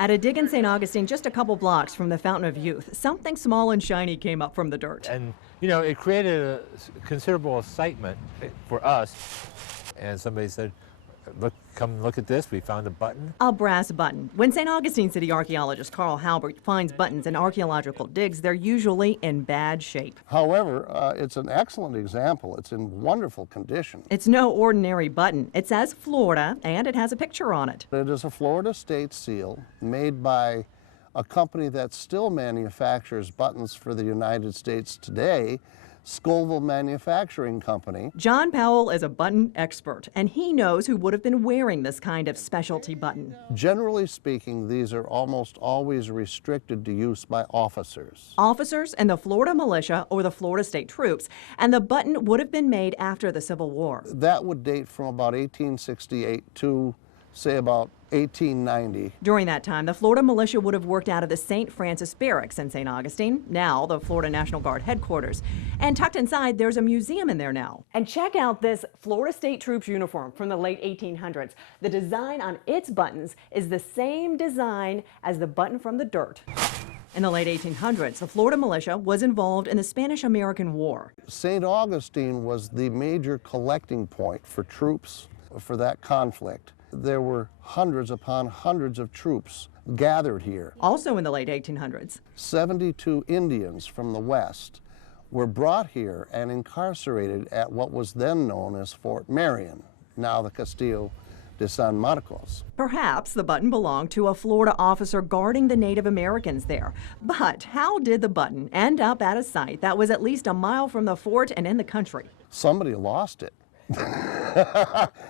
At a dig in St. Augustine, just a couple blocks from the Fountain of Youth, something small and shiny came up from the dirt. And, you know, it created a considerable excitement for us. And somebody said, "Look, come look at this. We found a button." A brass button. When St. Augustine city archaeologist Carl Halbert finds buttons in archaeological digs, they're usually in bad shape. However, it's an excellent example. It's in wonderful condition. It's no ordinary button. It says Florida, and it has a picture on it. It is a Florida state seal made by a company that still manufactures buttons for the United States today, Scoville Manufacturing Company. John Powell is a button expert, and he knows who would have been wearing this kind of specialty button. Generally speaking, these are almost always restricted to use by officers. Officers in the Florida militia or the Florida state troops, and the button would have been made after the Civil War. That would date from about 1868 to, say, about 1890. During that time, the Florida militia would have worked out of the St. Francis Barracks in St. Augustine, now the Florida National Guard headquarters. And tucked inside, there's a museum in there now. And check out this Florida State Troops uniform from the late 1800s. The design on its buttons is the same design as the button from the dirt. In the late 1800s, the Florida militia was involved in the Spanish-American War. St. Augustine was the major collecting point for troops for that conflict. There were hundreds upon hundreds of troops gathered here. Also in the late 1800s, 72 Indians from the West were brought here and incarcerated at what was then known as Fort Marion, now the Castillo de San Marcos. Perhaps the button belonged to a Florida officer guarding the Native Americans there. But how did the button end up at a site that was at least a mile from the fort and in the country? Somebody lost it.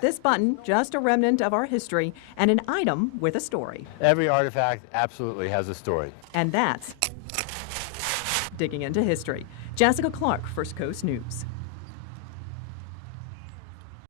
This button, just a remnant of our history and an item with a story. Every artifact absolutely has a story. And that's digging into history. Jessica Clark, First Coast News.